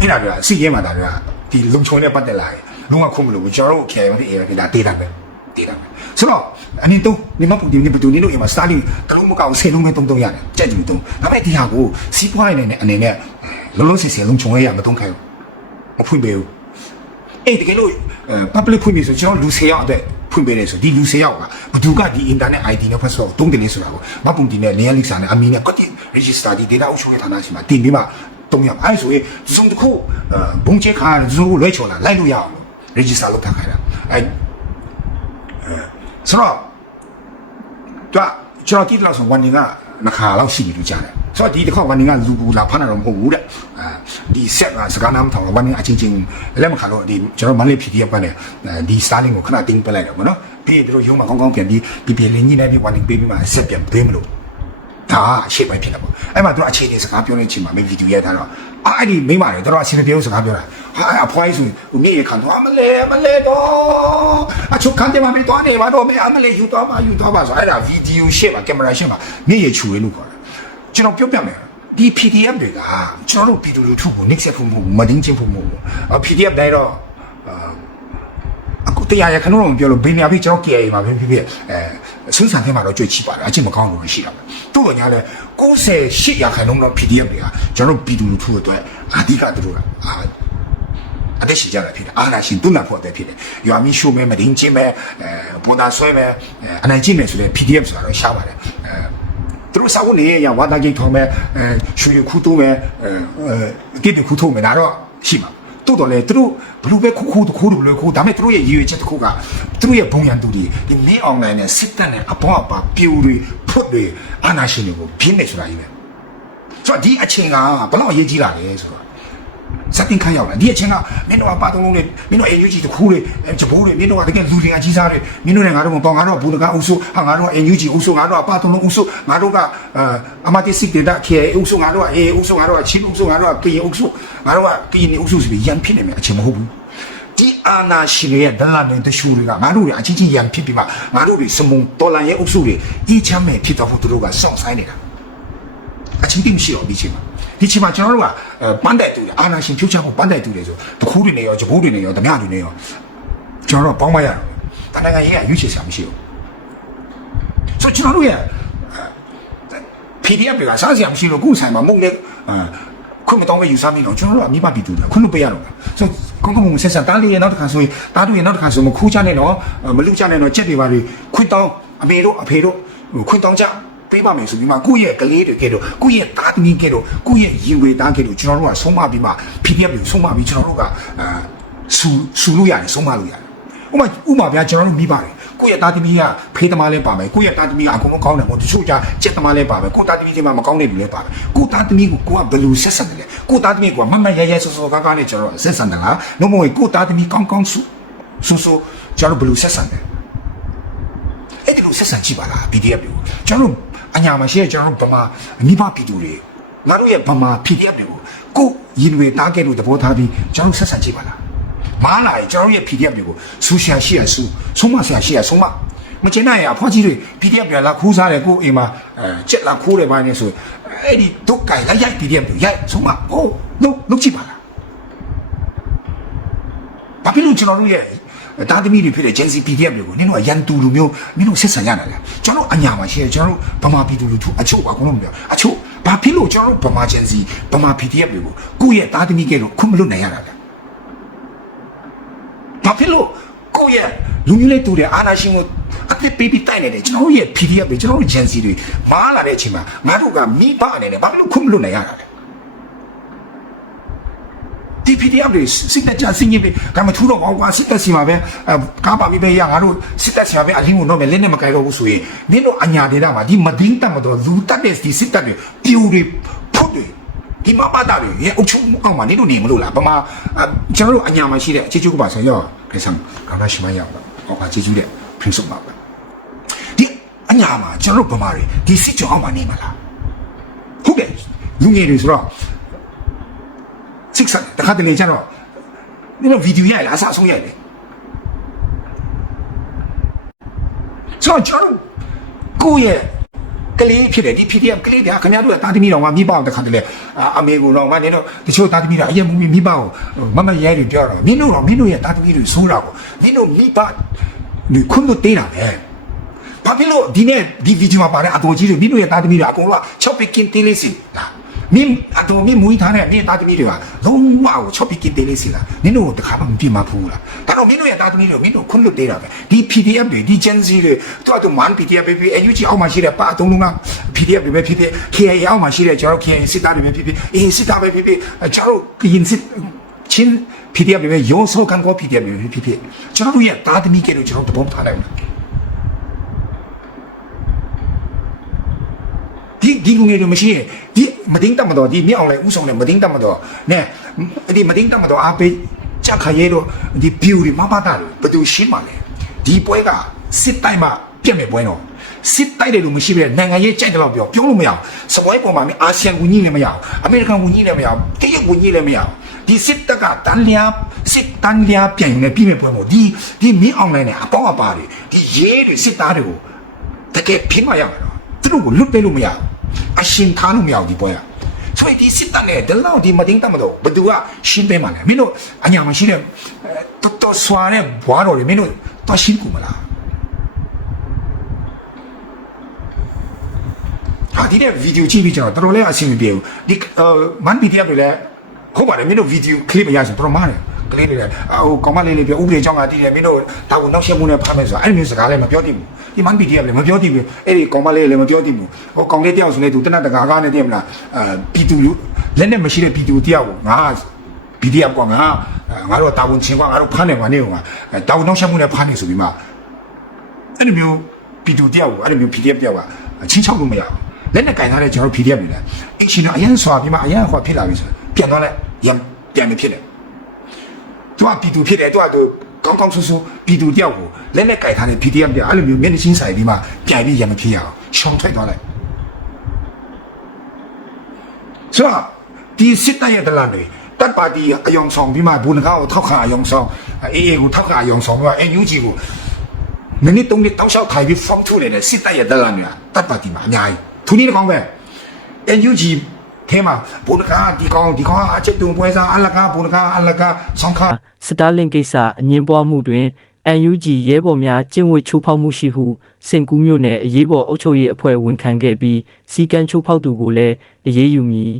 S3: အဲ့ဒါကစီရဲမှာဒါကဒီလုံချုံနဲ့ပတ်သက်လာတယ်လုံးဝခုမလို့ဘူးကျွန်တော်တို့ KMP အေးဒါဒေတာပဲဒေတာပဲဆိုတော့အနည်းတော့နေမပူဒီနေပူနေလို့အိမ်မှာစတာလင်တလုံးမကောက်ဆယ်လုံးပဲတုံးတုံးရတယ်ကြက်ကြည့်တုံးဒါပေမဲ့ဒီဟာကိုစီးပွားရေးနဲ့အနေနဲ့လုံးလုံးစီစီလုံချုံရရမတုံးခိုင်းဘူးမဖွင့်ပေးဘူးအဲ့တကယ်လို့ public ဖွင့်ပြီးဆိုကျွန်တော်လူ၁၀ယောက်အတွက် ဖွင့်ပေးတယ်ဆိုဒီလူ၁၀ယောက်ကဘသူကဒီ internet ID နဲ့ password တုံးတယ်လေဆိုတာကိုမပူဒီနဲ့နေရာလိစာနဲ့အမီနဲ့ကတိ register ဒီ data အုပ်ချုပ်ရေးဌာနရှိမှာတင်ပြီးမှတုံးရအဲ့ဆိုရင်စုံတစ်ခုဘုံချဲခါစုံကိုလွှဲချော်လာလိုက်လို့ရအောင် register လုပ်ထားခိုင်းတာအဲ့ဆိုတော့တွာကျွန်တော်တိတိလောက်ဆိုဝန်နေကနှစ်ခါလောက်ရှိပြီလို့ကြားတယ် ဆိုတော့ဒီတစ်ခါဝန်နေကလူကူလာဖမ်းတာတော့မဟုတ်ဘူးတဲ့အဲဒီဆက်ကစကားနားမထောင်ဝန်နေအချင်းချင်းလက်မခါတော့ဒီကျွန်တော်မလေး PDF ပန်းနေဒီစတာလင်ကိုခဏတင်းပလိုက်တော့မနော်ပြီးတို့ရုံးမှာကောင်းကောင်းပြန်ပြီးပြီးပြလင်းကြီးနဲ့ဒီဝန်နေပေးပြီးမှဆက်ပြန်ပေးမလို့ဒါအရှိပိုင်းဖြစ်တယ်ပေါ့အဲ့မှာတို့အခြေအနေစကားပြောနေချိန်မှာမင်းဗီဒီယိုရိုက်ထားတော့အဲ့ဒီမိမတွေတို့အဆင်မပြေဘူးစကားပြောတာဟာအဖွားကြီးဆိုဦးမြေခံတော့မလဲမလဲတော့အချုပ်ခံတယ်မမေးတော့နေပါတော့မေအမလဲယူတော့ပါယူတော့ပါဆိုအဲ့ဒါဗီဒီယိုရှေ့မှာကင်မရာရှေ့မှာမြေရချူရလို့ခေါ်တယ် ကျွန်တော်ပြောပြမယ်ဒီ PDF တွေကကျွန်တော်တို့ဗီဒီယိုလူထုကို next ဖို့မဟုတ်မတင်းချင်းဖို့မဟုတ်ဘူး PDF တိုင်းတော့အာအခုတရားရခဏတော့မပြောလို့ဘေးနေရာပြီးကျွန်တော် KA မှာဖြစ်ဖြစ်ဖြစ်အဲဆွမ်းဆန်ထဲမှာတော့ကြွေချိပါတယ်အချင်းမကောင်းလို့ရှိတာပဲတို့ကညာလဲ98ရာခိုင်နှုန်းတော့ PDF တွေကကျွန်တော်ပြည်သူလူထုအတွက်အဓိကတို့ကအာအသက်ရှိကြတာဖြစ်တယ်အာနာရှင်တွန်းလာဖို့အတွက်ဖြစ်တယ်ရွာမီရှိုးမဲမဒင်းချင်းမဲအဲပေါ်တာဆွဲမဲအနိုင်ချင်းမဲဆိုတဲ့ PDF ဆိုတာတော့ရှားပါတယ်အဲ သူတို့စာဝန်နေရဝါတာကြီးထောင်းမဲ့အဲရွှေရခုတိုးမဲ့အဲကိတခုထိုးမဲ့ဒါတော့ရှိမှာတိုးတော်လေသူတို့ဘလို့ပဲခုခုတခုတို့ဘလို့ခုဒါပေမဲ့သူတို့ရဲ့ရည်ရွယ်ချက်တစ်ခုကသူတို့ရဲ့ဘုံရန်သူတွေဒီမင်းအွန်လိုင်းနဲ့စစ်တပ်နဲ့အပေါင်းအပါပြူတွေဖွတ်တွေအာနာရှင်တွေကိုပြင်းနေဆိုတာကြီးပဲဆိုတော့ဒီအချိန်ကဘလောက်အရေးကြီးလာလဲဆိုတော့ စတင်ခါရောက်လာဒီအချိန်ကမင်းတို့ကပါတုံးလုံးနဲ့မင်းတို့အယူကြီးတခုတွေဂျပိုးတွေမင်းတို့ကတကယ်လူတွေကကြီးစားတွေမင်းတို့နဲ့ငါတို့မပေါ့ငါတို့ကဘူနကအုပ်စုဟာငါတို့ကအယူကြီးအုပ်စုငါတို့ကပါတုံးလုံးအုပ်စုငါတို့ကအမတိစစ်တေတာခေအုပ်စုငါတို့ကအေအုပ်စုငါတို့ကချင်းအုပ်စုငါတို့ကကရင်အုပ်စုငါတို့ကကရင်အုပ်စုဆိုပြီးရန်ဖြစ်နေမယ်အချိန်မဟုတ်ဘူးဒီအာနာရှင်ရဲ့ဒလန်နဲ့တရှူတွေကငါတို့တွေအချင်းချင်းရန်ဖြစ်ပြီးမှငါတို့တွေစမုံတော်လန်ရဲ့အုပ်စုတွေအေးချမ်းမဲ့ဖြစ်တော့သူတို့ကစောင့်ဆိုင်နေတာအချင်းတင်မရှိတော့ဒီချိန်မှာဒီချိန်မှာကျွန်တော်တို့က ပန်းတိုက်တူတယ်အာနာရှင်ဖြုတ်ချဖို့ပန်းတိုက်တူတယ်ဆိုတခုတွေနဲ့ရောဂျပိုးတွေနဲ့ရောဓမြတွေနဲ့ရောကျွန်တော်တို့ပေါင်းမရတော့ဒါနိုင်ငံရေးကရွေးချယ်စရာမရှိဘူးဆိုကျွန်တော်တို့ရဲ့ PDF တွေကစားစရာမရှိလို့ခုဆိုင်မှာမုံနဲ့ခွင့်မတောင်းပဲယူဆမိတော့ကျွန်တော်တို့ကမိဘပြည်သူတွေခွင့်လို့ပေးရတော့ဆိုကောင်းကောင်းမွန်ဆက်ဆက်တားလေးရဲ့နောက်တစ်ခါဆိုရင်တားတို့ရဲ့နောက်တစ်ခါဆိုမခိုးချနဲ့တော့မလူချနဲ့တော့ချက်တွေပါတွေခွင့်တောင်းအမေတို့အဖေတို့ခွင့်တောင်းကြ ပေးပါမယ်ဆိုပြီးမှကိုယ့်ရဲ့ကလေးတွေကဲတော့ကိုယ့်ရဲ့သားသမီးကဲတော့ကိုယ့်ရဲ့ရင်ဝေသားကဲတော့ကျွန်တော်တို့ကဆုံးမပြီးမှ PDF ကိုဆုံးမပြီးကျွန်တော်တို့ကအာဆူဆူလို့ရတယ်ဆုံးမလို့ရတယ်ဥမာဥမာဗျာကျွန်တော်တို့မိပါတယ်ကိုယ့်ရဲ့သားသမီးကဖေးသမားလည်းပါမယ်ကိုယ့်ရဲ့သားသမီးကအကုန်လုံးကောင်းတယ်ပေါ့တချို့ကြကြက်သမားလည်းပါမယ်ကိုယ့်သားသမီးချင်းမှမကောင်းတဲ့လူလည်းပါမယ်ကိုယ့်သားသမီးကိုကိုကဘယ်လိုဆက်ဆက်တယ်လဲကိုယ့်သားသမီးကမမရရဆောဆောကားကားနဲ့ကျွန်တော်ဆက်ဆံတယ်လားနှုတ်မဟုတ်ကိုယ့်သားသမီးကောင်းကောင်းဆူဆူဆူကျွန်တော်ဘယ်လိုဆက်ဆံတယ်အဲ့ဒီလိုဆက်ဆံကြည့်ပါလား PDF တွေကိုကျွန်တော်တို့ အညာမှာရှိတဲ့ကျွန်တော်တို့ဗမာမိဘပြည်သူတွေငါတို့ရဲ့ဗမာ PDF တွေကိုကိုရင်တွေတားခဲ့လို့သဘောထားပြီးကျွန်တော်ဆက်ဆံကြည့်ပါလားမားလာရင်ကျွန်တော်ရဲ့ PDF တွေကိုဆူရှာရှိရဆူဆုံးမဆရာရှိရဆုံးမမကျင်နိုင်ရအဖွားကြီးတွေ PDF ပြန်လာခိုးစားတယ်ကိုအိမ်မှာအဲကြက်လာခိုးတယ်ပါနေဆိုအဲ့ဒီဒုက္ကလိုက်ရိုက် PDF တွေရိုက်ဆုံးမဟုတ်လုံးလုံးကြည့်ပါလားဘာဖြစ်လို့ကျွန်တော်တို့ရဲ့ တာသမီတွေဖြစ်တဲ့ Gen Z PDF တွေကိုနင်တို့ကရန်သူလူမျိုးနင်တို့ဆက်ဆံရတာလေကျွန်တော်အညာမှာရှိတယ်ကျွန်တော်တို့ဗမာပြည်သူလူထုအချို့အကုန်လုံးပြောအချို့ဘာဖြစ်လို့ကျွန်တော်တို့ဗမာ Gen Z ဗမာ PDF တွေကိုကိုယ့်ရဲ့တာသမီကဲလို့ခွင့်မလွတ်နိုင်ရတာလဲဘာဖြစ်လို့ကိုယ့်ရဲ့လူမျိုးလေးတူတဲ့အာနာရှင်ကိုအသက်ပေးပြီးတိုက်နေတယ်ကျွန်တော်တို့ရဲ့ PDF တွေကျွန်တော်တို့ Gen Z တွေမားလာတဲ့အချိန်မှာငါတို့ကမိဘအနေနဲ့ဘာဖြစ်လို့ခွင့်မလွတ်နိုင်ရတာလဲ ဒီ PDF တွေစစ်တပ်ကြစင်းကြီးပဲကမထူတော့ဘောကွာစစ်တပ်စီမှာပဲအဲကားပါပြီးပဲရငါတို့စစ်တပ်စီမှာပဲအလင်းကိုတော့ပဲလက်နဲ့မကြိုက်တော့ဘူးဆိုရင်နင်းတို့အညာဒေတာမှာဒီမဒင်းတတ်မတော့လူတက်တဲ့ဒီစစ်တပ်တွေပြူတွေဖုတ်တွေဒီမပါတာတွေရဲ့အုပ်ချုပ်မှုအောက်မှာနင်းတို့နေမလို့လားဗမာကျွန်တော်တို့အညာမှာရှိတဲ့အခြေကျုပ်ကပါဆိုရောခေဆံကဘာရှိမရောက်တော့ဟောပါချေကျူးတဲ့ principle ပါပဲဒီအညာမှာကျွန်တော်တို့ဗမာတွေဒီစစ်ကြောအောက်မှာနေမလားဟုတ်တယ်လူငယ်တွေဆိုတော့ စစ်ဆက်တခါတလေကျတော့ဒီလိုဗီဒီယိုရိုက်လာအစားဆုံးရိုက်တယ်ဆိုတော့ကျွန်တော်ကိုယ့်ရဲ့ကလေးဖြစ်တယ်ဒီ PDF ကလေးဗျာခင်ဗျားတို့ကတာသမီတော်ကမိဘအောင်တခါတလေအမေကတော့မနေတော့တချို့တာသမီတော်အရင်မူမိဘကိုမမရဲတွေပြောတော့မင်းတို့တော့မင်းတို့ရဲ့တာသမီတွေဆိုးတာကိုမင်းတို့မိဘလူခွန်းတို့တေးတာပဲဘာဖြစ်လို့ဒီနေ့ဒီဗီဒီယိုမှာပါတဲ့အတော်ကြီးတွေမင်းတို့ရဲ့တာသမီတွေအကုန်လုံးချော့ပစ်ကင်းတေးလေးစီလား မင်းအတော်မင်းမွေးထားတဲ့မင်းတာသမီတွေကလုံးဝကိုချော့ပစ်ကင်းတေးလေးစီလားမင်းတို့တခါမှမပြမဖူးလားဒါတော့မင်းတို့ရဲ့တာသမီတွေမင်းတို့ခွန်းတို့တေးတာပဲဒီ PDF တွေဒီ Gen Z တွေတော့တော့ man PDF ပဲဖြစ် UG အောက်မှာရှိတဲ့ပါအတုံးလုံးက PDF တွေပဲဖြစ်ဖြစ် KA အောက်မှာရှိတဲ့ကျွန်တော် KA စစ်သားတွေပဲဖြစ်ဖြစ်အေးစစ်သားပဲဖြစ်ဖြစ်ကျွန်တော်ကရင်စစ်ချင်း PDF တွေပဲရောစောကန်ကော PDF တွေပဲဖြစ်ဖြစ်ကျွန်တော်တို့ရဲ့တာသမီကဲလို့ကျွန်တော်တပုံထားလိုက်မယ် ဒီဒီလူငယ်တွေမရှိရင်ဒီမတင်းတတ်မတော်ဒီမြောက်လိုက်ဥဆောင်တယ်မတင်းတတ်မတော်နဲဒီမတင်းတတ်မတော်အားပေးချက်ခရဲတော့ဒီ view တွေမပါတာလို့ဘယ်သူရှင်းပါလဲဒီပွဲကစစ်တိုင်းမှာပြက်မဲ့ပွဲတော့စစ်တိုက်တယ်လို့မရှိပဲနိုင်ငံရေးကြိုက်တယ်လို့ပြောပြောလို့မရအောင်စပွဲပေါ်မှာမင်းအာဆီယံကူညီလည်းမရအောင်အမေရိကန်ကူညီလည်းမရအောင်တရုတ်ကူညီလည်းမရအောင်ဒီစစ်တပ်ကတန်လျာစစ်တန်လျာပြန်နေပြီးမဲ့ပွဲမို့ဒီဒီမင်းအောင်လိုင်းနဲ့အပေါင်းအပါတွေဒီရဲတွေစစ်သားတွေကိုတကယ်ဖိမရမှာတော့သူတို့ကိုလွတ်ပေးလို့မရဘူးအ ရှင်ထားလို့မရဘူးဒီပွဲကဆိုရင်ဒီစစ်တပ်နဲ့ဒီလောက်ဒီမတင်းတတ်မတော့ဘယ်သူကရှင်းပေးမှာလဲမင်းတို့အညာမရှိတဲ့တော်တော်ဆွာတဲ့ဘွားတော်တွေမင်းတို့တော့ရှင်းကူမလားဟာဒီတဲ့ဗီဒီယိုကြည့်ပြီးကျွန်တော်တော်တော်လေးအဆင်မပြေဘူးဒီမန်ပီတီအပ်တွေလည်းဟုတ်ပါတယ်မင်းတို့ဗီဒီယိုကလစ်မရဆိုတော်တော်မားတယ် ကလေးတွေလည်းဟိုကောင်မလေးလေးပြောဥပဒေကြောင့်ကတည်တယ်မင်းတို့ဒါကိုနောက်ဆက်မှုနဲ့ဖမ်းမယ်ဆိုတာအဲ့ဒီမျိုးစကားလည်းမပြောတတ်ဘူးဒီမန်ပီတီအပ်လည်းမပြောတတ်ဘူးအဲ့ဒီကောင်မလေးလည်းမပြောတတ်ဘူးဟိုကောင်လေးတယောက်ဆိုနေသူတနတ်တကာကားနဲ့တည်မလားအာပီတူလူလက်နဲ့မရှိတဲ့ပီတူတယောက်ကိုငါပီတီအပ်ကငါငါတို့တာဝန်ချင်းကငါတို့ဖမ်းတယ်မှာနေကတာဝန်နောက်ဆက်မှုနဲ့ဖမ်းနေဆိုပြီးမှအဲ့ဒီမျိုးပီတူတယောက်ကိုအဲ့ဒီမျိုး PDF တယောက်ကချင်းချောက်လို့မရဘူးလက်နဲ့ကင်ထားတဲ့ကျွန်တော် PDF တွေလည်းအင်ရှင်တော့အရင်ဆွာပြီးမှအရင်ဟောဖြစ်လာပြီဆိုပြန်သွားလိုက်ရံပြန်မဖြစ်တယ် သူကပီတူဖြစ်တယ်သူကသူကောင်းကောင်းဆူဆူပီတူတယောက်ကိုလက်နဲ့ကင်ထားတဲ့ PDF တယောက်အဲ့လိုမျိုးမျက်နှာချင်းဆိုင်ပြီးမှပြန်ပြီးရံမဖြစ်ရအောင်ရှောင်ထွက်သွားလိုက်ဆိုတော့ဒီစစ်တပ်ရဲ့ဒလန်တွေတပ်ပါတီအယောင်ဆောင်ပြီးမှဘူနကားကိုထောက်ခံအယောင်ဆောင်အေးအေးကိုထောက်ခံအယောင်ဆောင်ပြီးမှ NUG ကိုနနစ်တုံးနှစ်တောက်လျှောက်ထိုင်ပြီး form ထုတ်နေတဲ့စစ်တပ်ရဲ့တက်လာနေတာတပ်ပါတီမှာအများကြီးသူနည်းတစ်ကောင်ပဲ NUG ထဲမှာဘုန်းကားဒီကောင်ဒီကောင်အချက်တုံပွဲစားအလကားဘုန်းကားအလကားဆောင်ခါ
S4: စတာလင်ကိစ္စအငင်းပွားမှုတွင် UNG ရဲဘော်များကျင့်ဝတ်ချိုးဖောက်မှုရှိဟုစင်ကူးမြို့နယ်အရေးပေါ်အုပ်ချုပ်ရေးအဖွဲ့ဝန်ခံခဲ့ပြီးစီကံချိုးဖောက်သူကိုလည်းအရေးယူမည်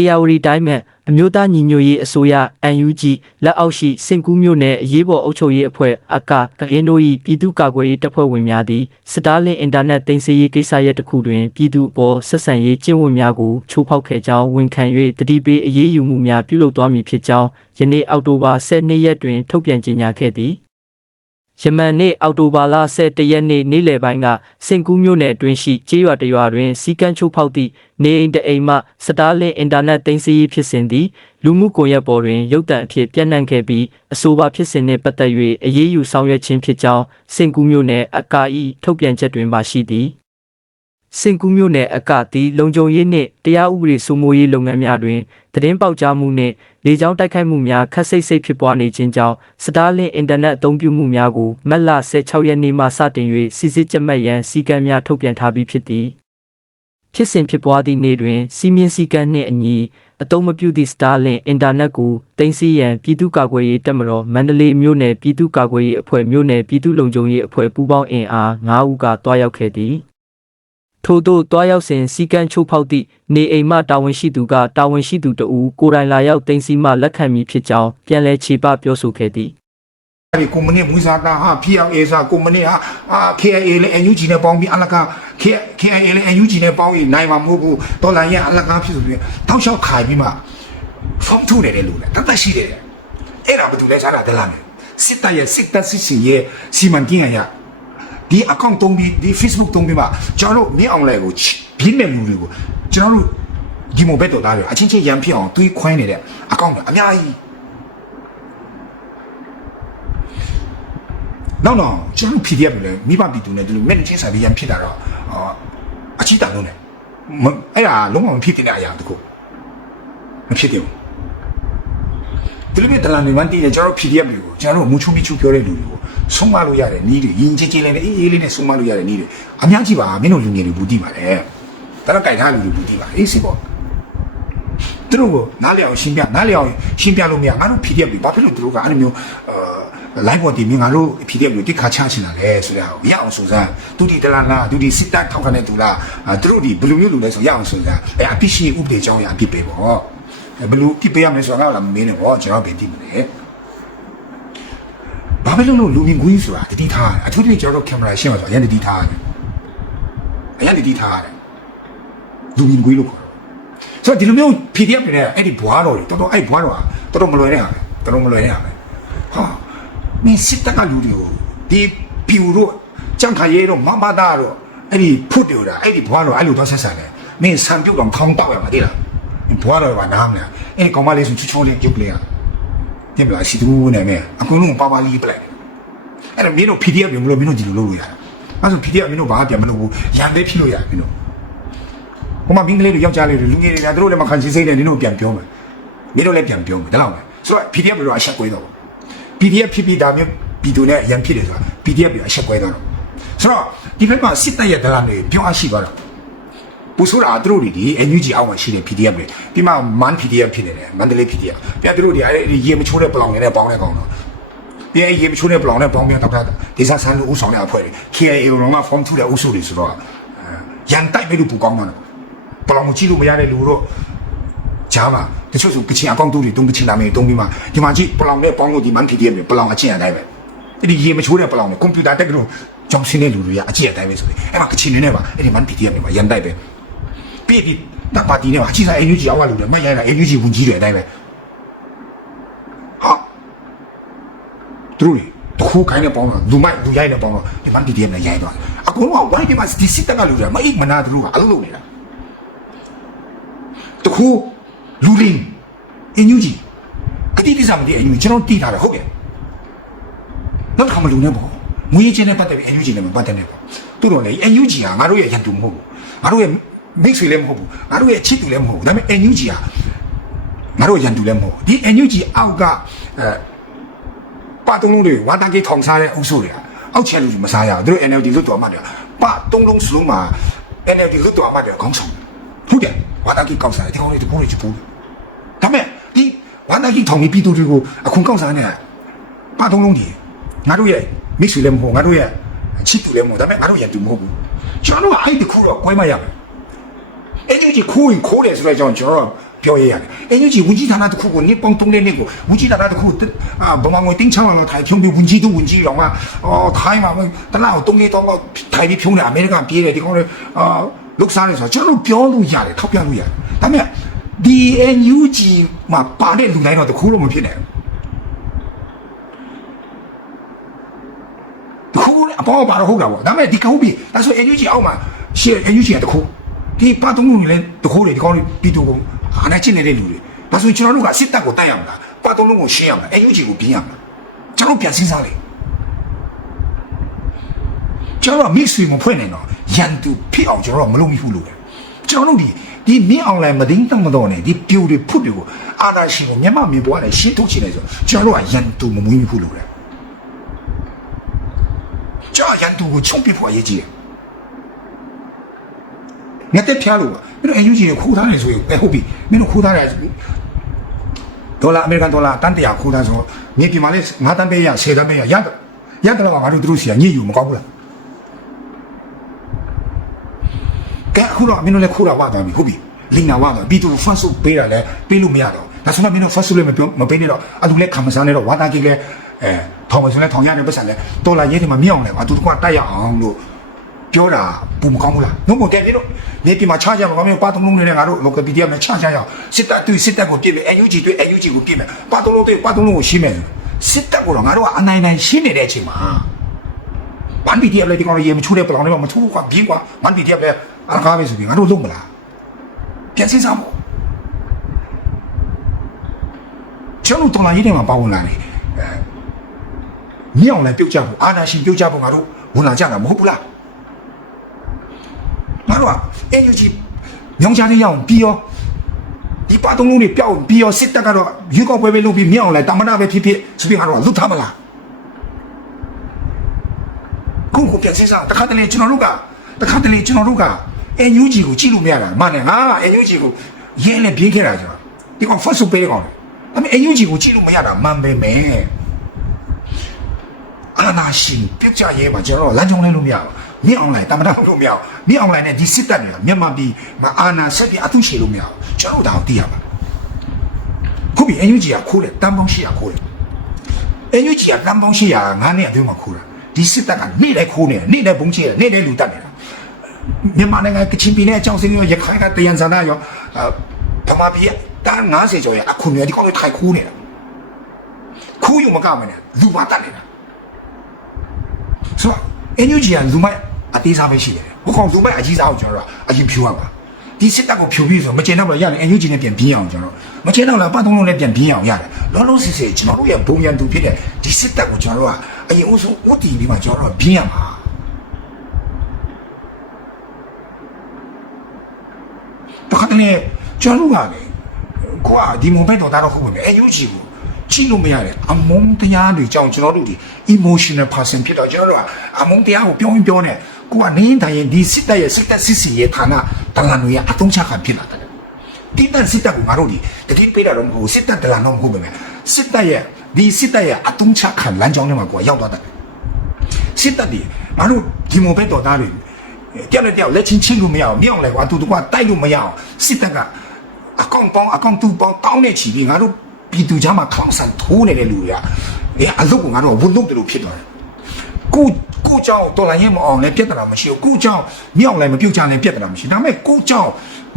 S4: ARD တိုင်းမဲ့အမျိုးသားညီညွတ်ရေးအစိုးရ UNG လက်အောက်ရှိစင်ကူးမြို့နယ်အရေးပေါ်အုပ်ချုပ်ရေးအဖွဲ့အကကရင်တို့၏ပြည်သူ့ကာကွယ်ရေးတပ်ဖွဲ့ဝင်များသည်စတာလင်အင်တာနက်တင်စီရေးကိစ္စရပ်တစ်ခုတွင်ပြည်သူအပေါ်ဆက်ဆံရေးကျင့်ဝတ်များကိုချိုးဖောက်ခဲ့ကြောင်းဝန်ခံ၍တတိပေးအရေးယူမှုများပြုလုပ်သွားမည်ဖြစ်ကြောင်းယနေ့အောက်တိုဘာ12ရက်တွင်ထုတ်ပြန်ကြေညာခဲ့သည် ယမန်နေ့အောက်တိုဘာလ17ရက်နေ့နေ့လယ်ပိုင်းကစင်ကူးမြို့နယ်အတွင်းရှိကျေးရွာတစ်ရွာတွင်စီကန်းချိုးဖောက်သည့်နေအိမ်တစ်အိမ်မှစတားလင်အင်တာနက်တင်စီရေးဖြစ်စဉ်သည်လူမှုကွန်ရက်ပေါ်တွင်ရုပ်သံအဖြစ်ပြန့်နှံ့ခဲ့ပြီးအဆိုပါဖြစ်စဉ်နှင့်ပတ်သက်၍အရေးယူဆောင်ရွက်ခြင်းဖြစ်ကြောင်းစင်ကူးမြို့နယ်အကာဤထုတ်ပြန်ချက်တွင်ပါရှိသည် စင်ကူးမြို့နယ်အကတီလုံခြုံရေးနှင့်တရားဥပဒေစိုးမိုးရေးလုပ်ငန်းများတွင်သတင်းပေါက်ကြားမှုနှင့်လေကြောင်းတိုက်ခိုက်မှုများခက်စိတ်စိတ်ဖြစ်ပွားနေခြင်းကြောင့်စတားလင်အင်တာနက်အသုံးပြုမှုများကိုမတ်လ16ရက်နေ့မှစတင်၍စစ်စစ်ကြပ်မတ်ရန်စီကံများထုတ်ပြန်ထားပြီးဖြစ်သည်ဖြစ်စဉ်ဖြစ်ပွားသည့်နေ့တွင်စီမင်းစည်းကမ်းနှင့်အညီအသုံးမပြုသည့်စတားလင်အင်တာနက်ကိုတင်စီရန်ပြည်သူ့ကာကွယ်ရေးတပ်မတော်မန္တလေးမြို့နယ်ပြည်သူ့ကာကွယ်ရေးအဖွဲ့မြို့နယ်ပြည်သူ့လုံခြုံရေးအဖွဲ့ပူးပေါင်းအင်အား9ဦးကတွားရောက်ခဲ့သည် ထို့သို့တွားရောက်စဉ်စီကံချိုးဖောက်သည့်နေအိမ်မှတာဝန်ရှိသူကတာဝန်ရှိသူတဦးကိုယ်တိုင်လာရောက်တင်စီမှလက်ခံမည်ဖြစ်ကြောင်းပြန်လည်ခြေပပြောဆိုခဲ့သည်
S3: အဲ့ဒီကွန်မြူနစ်မူစာတာဟာ PLA စာကွန်မြူနစ်ဟာအာ KIA နဲ့ NUG နဲ့ပေါင်းပြီးအလကား KIA နဲ့ NUG နဲ့ပေါင်းပြီးနိုင်မှာမဟုတ်ဘူးဒေါ်လာရဲ့အလကားဖြစ်ဆိုပြီးတောက်လျှောက်ခါပြီးမှ form ထုတ်နေတယ်လို့လေတတ်တတ်ရှိတယ်အဲ့ဒါဘာလို့လဲစားတာဒလာမယ်စစ်တပ်ရဲ့စစ်တပ်စစ်စီရဲ့စီမံကိန်းအရ ဒီ account တုံးပြီးဒီ Facebook တုံးပြီးမှကျွန်တော်တို့မင်းအောင်လဲကိုပြင်းတဲ့လူတွေကိုကျွန်တော်တို့ဒီမိုဘက်တော်သားတွေအချင်းချင်းရန်ဖြစ်အောင်တွေးခွင်းနေတဲ့ account တွေအများကြီးနောက်တော့ကျွန်တော် PDF တွေလည်းမိဘပြည်သူနဲ့ဒီလို manage ဆိုင်ပြီးရန်ဖြစ်တာတော့အာအချီတန်လုံးတယ်မအဲ့ဒါလုံးဝမဖြစ်တဲ့အရာတခုမဖြစ်သေးဘူး ဒီလိုမျိုးတလန်တွေမှတည်တယ်ကျွန်တော်တို့ PDF တွေကိုကျွန်တော်တို့မူချုံမီချူပြောတဲ့လူတွေကိုဆုံးမလို့ရတယ်နီးတွေရင်ချင်းချင်းလေးနဲ့အေးအေးလေးနဲ့ဆုံးမလို့ရတယ်နီးတွေအများကြီးပါမင်းတို့လူငယ်တွေဘူးတည်ပါတယ်ဒါတော့ကြိုက်ထားလူတွေဘူးတည်ပါအေးစီပေါ့သူတို့ကနားလည်အောင်ရှင်းပြနားလည်အောင်ရှင်းပြလို့မရငါတို့ PDF တွေဘာဖြစ်လို့သူတို့ကအဲ့လိုမျိုးအာ live ပေါ်တည်မြင်ငါတို့ PDF တွေတိခါချချင်တာလဲဆိုတော့ရအောင်စူးစမ်းသူဒီတလားလားသူဒီစစ်တပ်ထောက်ခံတဲ့သူလားသူတို့ဒီဘယ်လိုမျိုးလူလဲဆိုရအောင်စူးစမ်းအဲအပြစ်ရှိဥပဒေကြောင်းရအပြစ်ပဲပေါ့ ဘယ်လိုပြစ်ပေးရမလဲဆိုတော့ငါလာမင်းနဲ့ပေါ့ကျွန်တော်ပဲတည်မလဲဘာပဲလို့လူမြင်ကွင်းဆိုတာတတိထားအထူးသဖြင့်ကျွန်တော်တို့ကင်မရာရှင်းမှာဆိုအရင်တတိထားတယ်အရင်တတိထားတယ်လူမြင်ကွင်းလို့ခေါ်တယ်ဆိုတော့ဒီလိုမျိုး PDF တွေနဲ့အဲ့ဒီဘွားတော်တွေတော်တော်အဲ့ဘွားတော်ကတော်တော်မလွယ်တဲ့ဟာပဲတော်တော်မလွယ်တဲ့ဟာပဲဟာမင်းစစ်တပ်ကလူတွေကိုဒီပြူတို့ကြံခါရဲတို့မမသားတို့အဲ့ဒီဖုတ်တယ်တာအဲ့ဒီဘွားတော်အဲ့လိုတော့ဆက်ဆံတယ်မင်းဆံပြုတ်တော့ခေါင်းတောက်ရမှာတိလား ဘွားတော်ကနားမလားအဲ့ဒီကောင်မလေးဆိုချူချူလေးရုပ်လေးอ่ะတင်ပလာစီတူနဲ့မဲအကုန်လုံးပါပါလေးပလိုက်အဲ့တော့မင်းတို့ PDF မျိုးမလို့မင်းတို့ဒီလိုလုပ်လို့ရတာအဲ့ဆို PDF မင်းတို့ဘာမှပြန်မလုပ်ဘူးရန်သေးဖြစ်လို့ရမင်းတို့ဟိုမှာမင်းကလေးတွေယောက်ျားလေးတွေလူငယ်တွေကသူတို့လည်းမခံချင်စိတ်နဲ့နင်တို့ပြန်ပြောမယ်မင်းတို့လည်းပြန်ပြောမယ်ဒါတော့မယ်ဆိုတော့ PDF တွေတော့အဆက်ကွဲတော့ PDF ဖြစ်ပြီးဒါမျိုးပြည်သူနဲ့အရင်ဖြစ်တယ်ဆိုတာ PDF တွေအဆက်ကွဲတော့ဆိုတော့ဒီဘက်မှာစစ်တပ်ရဲ့ဒလန်တွေပြောအပ်ရှိသွားတော့ ပူဆိုးတာသူတို့တွေဒီ NUG အောက်မှာရှိတဲ့ PDF တွေဒီမှာ MAN PDF ဖြစ်နေတယ်မန္တလေး PDF ပြန်သူတို့တွေအဲ့ဒီရေမချိုးတဲ့ပလောင်တွေနဲ့ပေါင်းတဲ့ကောင်တော့ပြန်ရေမချိုးတဲ့ပလောင်နဲ့ပေါင်းပြန်တော့တာဒေသဆန်းလို့ဥဆောင်တဲ့အဖွဲ့တွေ KIA တော့မှ form 2တဲ့အုပ်စုတွေဆိုတော့ရန်တိုက်ပြီးလို့ပူကောင်းမှာတော့ပလောင်ကြည့်လို့မရတဲ့လူတို့ဂျားမှာတချို့ဆိုကချင်အကောင့်တူတွေတုံးကချင်လာမယ်တုံးပြီးမှဒီမှာကြည့်ပလောင်နဲ့ပေါင်းလို့ဒီမှန် PDF တွေပလောင်အကျင့်အတိုင်းပဲအဲ့ဒီရေမချိုးတဲ့ပလောင်နဲ့ကွန်ပျူတာတက်ကလို့ကြောင်စင်းတဲ့လူတွေကအကျင့်အတိုင်းပဲဆိုရင်အဲ့မှာကချင်နေနဲ့ပါအဲ့ဒီမှန် PDF တွေမှာရန်တိုက်ပဲ ပြီးပြီးတပ်ပါတီနဲ့မှာအချိစား NUG အောက်ကလူတွေမရိုက်တာ NUG ဝင်ကြီးတွေအတိုင်းပဲဟာသူတို့တခုခိုင်းနေပေါင်းတော့လူမိုက်လူရိုက်နေပေါင်းတော့ဒီမှန် PDF နဲ့ရိုက်သွားတယ်အကုန်လုံးကဝိုင်းဒီမှာဒီစစ်တပ်ကလူတွေမအိတ်မနာသူတို့ကအလုပ်လုပ်နေတာတခုလူလင်းအင်ယူဂျီကတိတိစမတိအင်ယူကျွန်တော်တည်ထားတယ်ဟုတ်ကဲ့နောက်တစ်ခါမလူနဲ့ပေါ့ငွေချင်းနဲ့ပတ်သက်ပြီးအင်ယူဂျီနဲ့မပတ်သက်နဲ့ပေါ့သူတို့လည်းအင်ယူဂျီဟာငါတို့ရဲ့ရန်သူမဟုတ်ဘူးငါတို့ရဲ့ မိတ်ဆွေလည်းမဟုတ်ဘူးငါတို့ရဲ့ချစ်သူလည်းမဟုတ်ဘူးဒါပေမဲ့အင်ယူဂျီဟာငါတို့ရန်သူလည်းမဟုတ်ဘူးဒီအင်ယူဂျီအောက်ကအဲပါတုံးလုံးတွေဝါတန်ကြီးထောင်စားတဲ့အုပ်စုတွေကအောက်ချဲလူတွေမစားရဘူးသူတို့ NLD လွတ်တော်မှတ်တယ်ပါတုံးလုံးစလုံးမှာ NLD လွတ်တော်မှတ်တယ်ခေါင်းဆောင်ဟုတ်တယ်ဝါတန်ကြီးကောက်စားတ ယ်ဒီကောင်လေးဒီကောင်လေးချပူးဒါပေမဲ့ဒီဝါတန်ကြီးထောင်ပြီးပြည်သူတွေကိုအခွန်ကောက်စားနေပါတုံးလုံးတွေငါတို့ရဲ့မိတ်ဆွေလည်းမဟုတ်ငါတို့ရဲ့ချစ်သူလည်းမဟုတ်ဒါပေမဲ့ငါတို့ရန်သူမဟုတ်ဘူးကျွန်တော်တို့ကအဲ့ဒီခုတော့ကွဲမရမယ်အင်ဂျီခိုးရင်ခိုးတယ်ဆိုတော့ကျွန်တော်တို့ပြောရရတယ်အင်ဂျီဝင်ကြီးဌာနတစ်ခုကိုနေပေါင်းတုံးနေနေကိုဝင်ကြီးဌာနတစ်ခုအာဗမာငွေတင်းချောင်းလာထိုင်ဖြုံးပြီးဝင်ကြီးတို့ဝင်ကြီးတော့ကအော်ထိုင်းမှာတလားကိုတုံးနေတော့ထိုင်ပြီးဖြုံးတယ်အမေရိကန်ပြေးတယ်ဒီကောင်တွေအာလုတ်စားတယ်ဆိုတော့ကျွန်တော်တို့ပြောလို့ရတယ်ထောက်ပြလို့ရတယ်ဒါပေမဲ့ DNUG မှာပါတဲ့လူတိုင်းတော့တခုတော့မဖြစ်နိုင်ဘူးတခုအပေါ်ပါတော့ဟုတ်တာပေါ့ဒါပေမဲ့ဒီကုန်းပြီဒါဆို NUG အောက်မှာရှေ့ NUG ကတခု ဒီပါတုံးလုံးတွေလည်းတခုတွေဒီကောင်းတွေပြီးတော့အာနာချင်းနေတဲ့လူတွေဒါဆိုကျွန်တော်တို့ကစစ်တပ်ကိုတိုက်ရမှာပါတုံးလုံးကိုရှင်းရမှာ NUG ကိုပြင်ရမှာကျွန်တော်ပြန်စဉ်းစားလေကျွန်တော်မိတ်ဆွေမဖွဲ့နိုင်တော့ရန်သူဖြစ်အောင်ကျွန်တော်မလုပ်မိဘူးလို့လေကျွန်တော်တို့ဒီဒီမင်းအွန်လိုင်းမတင်းတောင်မတော်နဲ့ဒီပြူတွေဖုတ်တွေကိုအာနာရှင်ကိုမျက်မှောက်မြင်ပွားနဲ့ရှင်းထုတ်ချင်တယ်ဆိုကျွန်တော်တို့ကရန်သူမမွေးမိဘူးလို့လေကျွန်တော်ရန်သူကိုချုံပြဖို့အရေးကြီးတယ် ငါတက်ဖျားလို့ပါမင်းတို့အယူကြီးကိုခိုးထားတယ်ဆိုရင်အဲဟုတ်ပြီမင်းတို့ခိုးထားတယ်ဒေါ်လာအမေရိကန်ဒေါ်လာတန်တရာခိုးထားဆိုမြေပြင်မှာလဲ9တန်းပေးရ10တန်းပေးရရတော့ရတော့ငါတို့တို့စီကညစ်ယူမကောင်းဘူးလားကဲခုတော့မင်းတို့လည်းခိုးတာဝသွားပြီဟုတ်ပြီလင်းနာဝသွားပြီးသူဖတ်စုပေးတာလဲပေးလို့မရတော့ဒါဆိုတော့မင်းတို့ဖတ်စုလည်းမပြောမပေးနေတော့အတူလည်းခံမစားနဲ့တော့ဝါတာကြီးလည်းအဲထောင်မစုလည်းထောင်ရတယ်ပတ်စံလဲဒေါ်လာရေးတယ်မှာမြောက်လဲကွာသူတို့ကတိုက်ရအောင်လို့ ပြောတာပုံမကောင်းဘူးလားနှုတ်မကဲပြတော့နေပြမှာချကြမှာဘာမျိုးပါတုံးလုံးတွေနဲ့ငါတို့ local media မှာချကြရအောင်စစ်တပ်တွေ့စစ်တပ်ကိုပြစ်မယ် NUG တွေ့ NUG ကိုပြစ်မယ်ပါတုံးလုံးတွေ့ပါတုံးလုံးကိုရှင်းမယ်စစ်တပ်ကိုတော့ငါတို့ကအနိုင်နိုင်ရှင်းနေတဲ့အချိန်မှာဝန် PDF လည်းဒီကောင်ရေမချိုးတဲ့ပလောင်တွေမချိုးကွာပြေးကွာဝန် PDF လည်းအကားပဲဆိုပြီးငါတို့လုံးမလားပြန်စဉ်းစားဖို့ကျွန်တော်တို့တော်လာရေးထဲမှာပါဝင်လာတယ်အဲမြောင်လည်းပြုတ်ကြဖို့အာနာရှင်ပြုတ်ကြဖို့ငါတို့ဝင်လာကြတာမဟုတ်ဘူးလားငါ တို့က NUG ညောင်ချားလေးရအောင်ပြီးရောဒီပါသုံးလုံးတွေပျောက်ပြီးရောစစ်တပ်ကတော့ရွေးကောက်ပွဲပဲလုပ်ပြီးမြောက်လိုက်တမနာပဲဖြစ်ဖြစ်စပင်းကတော့လွတ်ထားမလားခုခုပြန်စစ်စားတခါတလေကျွန်တော်တို့ကတခါတလေကျွန်တော်တို့ကအန်ယူဂျီကိုကြည့်လို့မရတာမှန်တယ်ငါကအန်ယူဂျီကိုရင်းနဲ့ပြေးခဲ့တာကျွန်တော်ဒီကောင် first ပေးကောင်တယ်ဒါပေမဲ့အန်ယူဂျီကိုကြည့်လို့မရတာမှန်ပဲမယ်အာနာရှင်ပြစ်ကြရဲမှာကျွန်တော်တို့လမ်းကြောင်းလဲလို့မရဘူး မြင့်အောင်လိုက်တမနာလို့မရဘူးမြင့်အောင်လိုက်နဲ့ဒီစစ်တပ်တွေကမြန်မာပြည်မှာအာနာဆက်ပြီးအထုရှည်လို့မရဘူးကျွန်တော်တို့ဒါကိုသိရပါခုပြီ NUG ကခိုးတယ်တန်ပေါင်း800ခိုးတယ် NUG ကတန်ပေါင်း800ငါးနှစ်အတွင်းမှာခိုးတာဒီစစ်တပ်ကနေ့တိုင်းခိုးနေတယ်နေ့တိုင်းဘုံချဲတယ်နေ့တိုင်းလူတက်နေတာမြန်မာနိုင်ငံကချင်ပြည်နယ်အကြောင်းစင်းရောရခိုင်ကတယန်ဇာနာရောဗမာပြည်ကတန်း90ကျော်ရအခုနေဒီကောင်တွေထိုင်ခိုးနေတာခိုးယူမကမနဲ့လူပါတက်နေတာဆိုတော့ NUG ကလူမိုက်အ သေးစားပဲရှိတယ်ဟိုကောင်လူမိုက်အကြီးစားကိုကျွန်တော်တို့အရင်ဖြူရပါဒီစစ်တပ်ကိုဖြူပြီးဆိုမကျင်တော့ဘူးရတယ် NUG နဲ့ပြန်ပြင်းအောင်ကျွန်တော်မကျင်တော့လားပတ်သုံးလုံးနဲ့ပြန်ပြင်းအောင်ရတယ်လောလောဆယ်ဆယ်ကျွန်တော်တို့ရဲ့ဘုံရန်သူဖြစ်တဲ့ဒီစစ်တပ်ကိုကျွန်တော်တို့ကအရင်ဦးဆုံးဥတီပြီးမှကျွန်တော်တို့ကပြင်းရမှာတခါတလေကျွန်တော်တို့ကလေကိုကဒီမုံဘက်တော်သားတော့ဟုတ်ပြီ NUG ကိုကြည့်လို့မရတယ်အမုန်းတရားတွေကြောင့်ကျွန်တော်တို့ဒီ emotional person ဖြစ်တော့ကျွန်တော်တို့ကအမုန်းတရားကိုပြောရင်ပြောနေ ကိုကနေတိုင်းရင်ဒီစစ်တပ်ရဲ့စစ်တပ်စစ်စီရဲ့ဌာနတလန်တွေကအတုံးချခံဖြစ်လာတယ်ဒီတန်စစ်တပ်ကငါတို့ဒီတတိပေးတာတော့မဟုတ်ဘူးစစ်တပ်တလန်တော့မဟုတ်ပဲစစ်တပ်ရဲ့ဒီစစ်တပ်ရဲ့အတုံးချခံလမ်းကြောင်းထဲမှာကိုကရောက်သွားတယ်စစ်တပ်ဒီငါတို့ဒီမုံဘက်တော်သားတွေတယောက်နဲ့တယောက်လက်ချင်းချင်းလို့မရအောင်မြောက်လဲကွာသူတို့ကတိုက်လို့မရအောင်စစ်တပ်ကအကောင့်ပေါင်းအကောင့်တူပေါင်းတောင်းနေချီပြီးငါတို့ပြည်သူကြားမှာခေါင်းဆန်ထိုးနေတဲ့လူတွေကအဲအလုပ်ကငါတို့ကဝန်လုပ်တယ်လို့ဖြစ်သွားတယ် ကိုကိုเจ้าတော်လိုင်းရင်မအောင်လဲပြဿနာမရှိဘူးကိုเจ้าမြောက်လဲမပြုတ်ချလဲပြဿနာမရှိဒါပေမဲ့ကိုเจ้า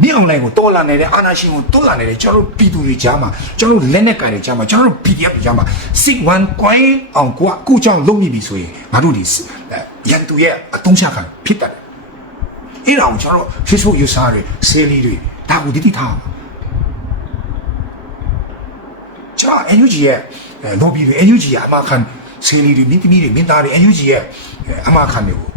S3: မြောက်လဲကိုတော်လာနေတဲ့အာနာရှင်ကိုတော်လာနေတဲ့ကျွန်တော်တို့ပြည်သူတွေကြားမှာကျွန်တော်တို့လက်နဲ့ကင်တွေကြားမှာကျွန်တော်တို့ PDF တွေကြားမှာစစ်ဝန်ကွိုင်းအောင်ကိုကိုเจ้าလုံနေပြီဆိုရင်ငါတို့ဒီရန်သူရဲ့အတုံးချခံဖြစ်တယ် အဲ့ဒါကိုကျွန်တော်တို့ Facebook user တွေ sale တွေဒါကိုတတိထားပါကျွန်တော် NUG ရဲ့ lobby တွေ NUG ရဲ့အမခံ ဆေးလီတွေမိသမီးတွေမိသားတွေအယူကြီးရဲ့အမှားခံတွေကို